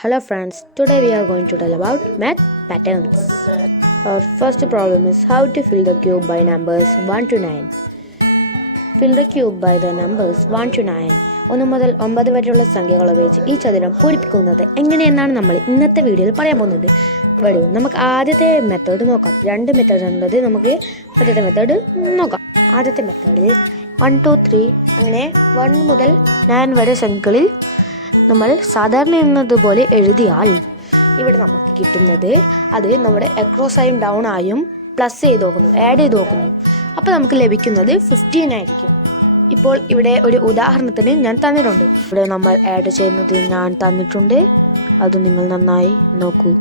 Hello friends, today we are going to tell about math patterns. Our first problem is how to fill the cube by numbers 1 to 9. Fill the cube by the numbers 1 to 9. 1 മുതൽ 9 വരെയുള്ള സംഖ്യകൾ ഉപയോഗിച്ച് ഈ ചതുരം പൂരിപ്പിക്കുന്നത് എങ്ങനെയെന്നാണ് നമ്മൾ ഇന്നത്തെ വീഡിയോയിൽ പറയാൻ പോകുന്നത്. വരൂ നമുക്ക് ആദ്യത്തെ മെത്തേഡ് നോക്കാം. രണ്ട് മെത്തേഡ് ഉള്ളത്. നമുക്ക് ആദ്യത്തെ മെത്തേഡ് നോക്കാം. ആദ്യത്തെ മെത്തേഡിൽ 1 2 3 അങ്ങനെ 1 മുതൽ 9 വരെ സംഖ്യകളിൽ നമ്മൾ സാധാരണ എന്നതുപോലെ എഴുതിയാൽ ഇവിടെ നമുക്ക് കിട്ടുന്നത് അത് നമ്മുടെ അക്രോസായും ഡൗൺ ആയും പ്ലസ് ചെയ്ത് നോക്കുന്നു, ആഡ് ചെയ്ത് നോക്കുന്നു. അപ്പോൾ നമുക്ക് ലഭിക്കുന്നത് 15 ആയിരിക്കും. ഇപ്പോൾ ഇവിടെ ഒരു ഉദാഹരണത്തിന് ഞാൻ തന്നിട്ടുണ്ട്. ഇവിടെ നമ്മൾ ആഡ് ചെയ്യുന്നത് ഞാൻ തന്നിട്ടുണ്ട്, അത് നിങ്ങൾ നന്നായി നോക്കൂ.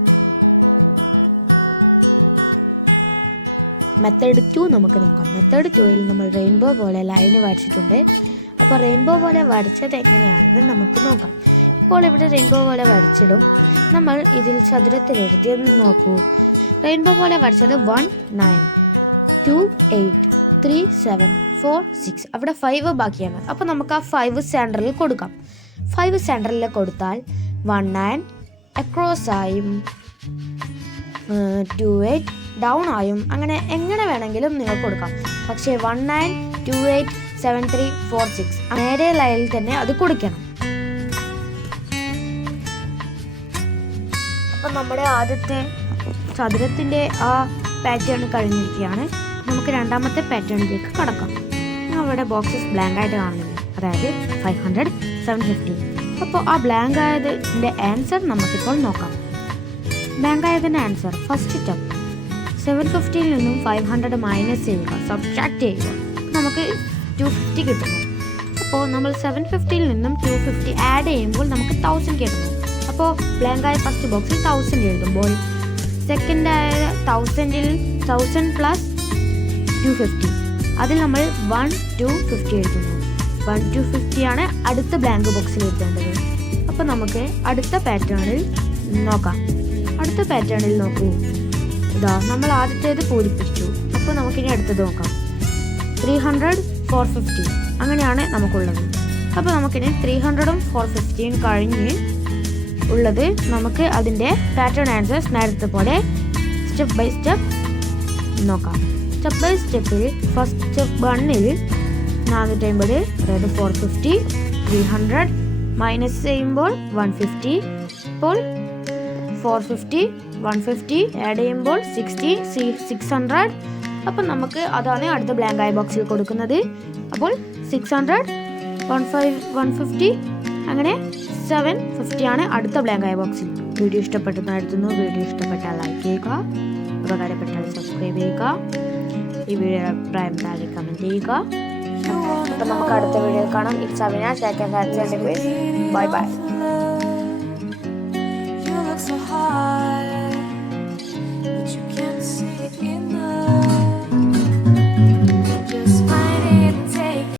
മെത്തേഡ് 2 നമുക്ക് നോക്കാം. മെത്തേഡ് 2ൽ നമ്മൾ റെയിൻബോ പോലെ ലൈന് വരച്ചിട്ടുണ്ട്. അപ്പോൾ റെയിൻബോ പോലെ വരച്ചത് എങ്ങനെയാണെന്ന് നമുക്ക് നോക്കാം. ഇപ്പോൾ ഇവിടെ റെയിൻബോ പോലെ വരച്ചിടും. നമ്മൾ ഇതിൽ ചതുരത്തിൽ എഴുതിയെന്ന് നോക്കൂ. റെയിൻബോ പോലെ വരച്ചത് 1 9 2 8 3 7 4 6. അവിടെ 5 ബാക്കിയാണ്. അപ്പോൾ നമുക്ക് ആ 5 സെൻറ്ററിൽ കൊടുക്കാം. 5 സെൻറ്ററിൽ കൊടുത്താൽ 1 9 അക്രോസ് ആയും 2 8 ഡൗൺ ആയും എങ്ങനെ വേണമെങ്കിലും നിങ്ങൾക്ക് കൊടുക്കാം. പക്ഷേ 1 9 2 8 7 3 4 6 നേരെ ലൈനിൽ തന്നെ അത് കൊടുക്കണം. അപ്പം നമ്മുടെ ആദ്യത്തെ ചതുരത്തിൻ്റെ ആ പാറ്റേൺ കഴിഞ്ഞിരിക്കുകയാണ്. നമുക്ക് രണ്ടാമത്തെ പാറ്റേണിലേക്ക് കടക്കാം. അവിടെ ബോക്സസ് ബ്ലാങ്ക് ആയിട്ട് കാണുന്നില്ല, അതായത് 500 750. അപ്പോൾ ആ ബ്ലാങ്ക് ആയതിൻ്റെ ആൻസർ നമുക്കിപ്പോൾ നോക്കാം. ബ്ലാങ്ക് ആയതിൻ്റെ ആൻസർ ഫസ്റ്റ് സ്റ്റെപ്പ് 750യിൽ നിന്നും 500 മൈനസ് ചെയ്യുക, സബ്ട്രാക്ട് ചെയ്യുക. നമുക്ക് 250 കിട്ടുന്നു. അപ്പോൾ നമ്മൾ 750യിൽ നിന്നും 250 ആഡ് ചെയ്യുമ്പോൾ നമുക്ക് 1000 കിട്ടുന്നു. അപ്പോൾ ബ്ലാങ്ക് ആയ ഫസ്റ്റ് ബോക്സിൽ 1000 എഴുതുമ്പോൾ സെക്കൻഡ് ആയ 1000 പ്ലസ് 250 അതിൽ നമ്മൾ 1 250 എഴുതുന്നു. 1 250 ആണ് അടുത്ത ബ്ലാങ്ക് ബോക്സിൽ എഴുതേണ്ടത്. അപ്പോൾ നമുക്ക് അടുത്ത പാറ്റേണിൽ നോക്കാം. അടുത്ത പാറ്റേണിൽ നോക്കൂ. ഇതാ നമ്മൾ ആദ്യത്തേത് പൂരിപ്പിച്ചു. അപ്പോൾ നമുക്കിനി അടുത്തത് നോക്കാം. 300 450 അങ്ങനെയാണ് നമുക്കുള്ളത്. അപ്പോൾ നമുക്കിനി 300ഉം 450യും കഴിഞ്ഞ് ഉള്ളത് നമുക്ക് അതിൻ്റെ പാറ്റേൺ ആൻസേഴ്സ് നേരത്തെ പോലെ സ്റ്റെപ്പ് ബൈ സ്റ്റെപ്പ് നോക്കാം. സ്റ്റെപ്പ് ബൈ സ്റ്റെപ്പിൽ ഫസ്റ്റ് സ്റ്റെപ്പ് 1ൽ 450, അതായത് 450 300 മൈനസ് ചെയ്യുമ്പോൾ 150. ഇപ്പോൾ 450 150 ആഡ് ചെയ്യുമ്പോൾ 60 600. അപ്പം നമുക്ക് അതാണ് അടുത്ത ബ്ലാങ്ക് ആയ ബോക്സിൽ കൊടുക്കുന്നത്. അപ്പോൾ 600 150 അങ്ങനെ 750 ആണ് അടുത്ത ബ്ലാങ്ക് ആയ ബോക്സിൽ. വീഡിയോ ഇഷ്ടപ്പെട്ടെന്ന് എഴുതുന്നു. വീഡിയോ ഇഷ്ടപ്പെട്ടാൽ ലൈക്ക് ചെയ്യുക, ഉപകാരപ്പെട്ടാൽ സബ്സ്ക്രൈബ് ചെയ്യുക, ഈ വീഡിയോ അഭിപ്രായം താഴെ കമൻറ്റ് ചെയ്യുക. അപ്പം നമുക്ക് അടുത്ത വീഡിയോയിൽ കാണാം. ഇറ്റ്സ് അവിനാഷ്. Bye by.